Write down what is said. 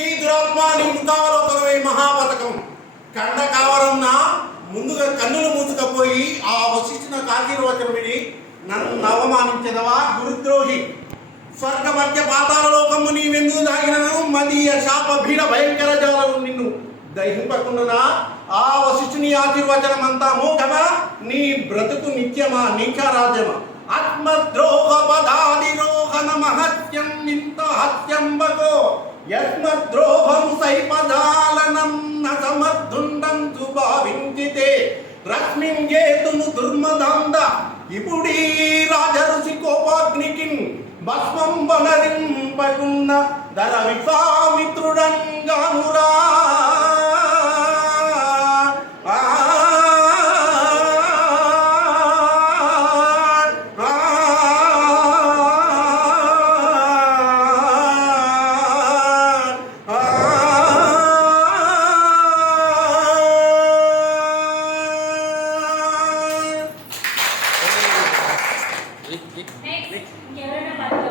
శ్రీ దురాత్మ నీ ముఖావలోకమే మహాపథకం. కండ కావరన్న ముందుగా కన్నులు మూసుకపోయి ఆ వశిష్ఠున కాశీర్వచనం విని నన్ను అవమానించదవా గురుద్రోహి. స్వర్గ మధ్య పాతాల లోకము నీవెందుకు దాగినను మదీయ శాప భీడ భయంకర జాలం నిన్ను దహింపకుండునా. ఆ వశిష్ఠుని ఆశీర్వచనం అంతా మోఘమా, నీ బ్రతుకు నిత్యమా నీచారాజ్యమా. ఆత్మద్రోహ పదాదిరోహణ మహత్యం ఇంత హత్యంబకో యత్మద్రోహం సైపదాలనం న సమర్థుండంతు భావించితే రశ్మింగేతును దుర్మదాంద ఇపుడీ రాజఋషి కోపాగ్నికి భస్మం వనరింపకున్న ధర విశ్వామిత్రుడంగానురా. Next,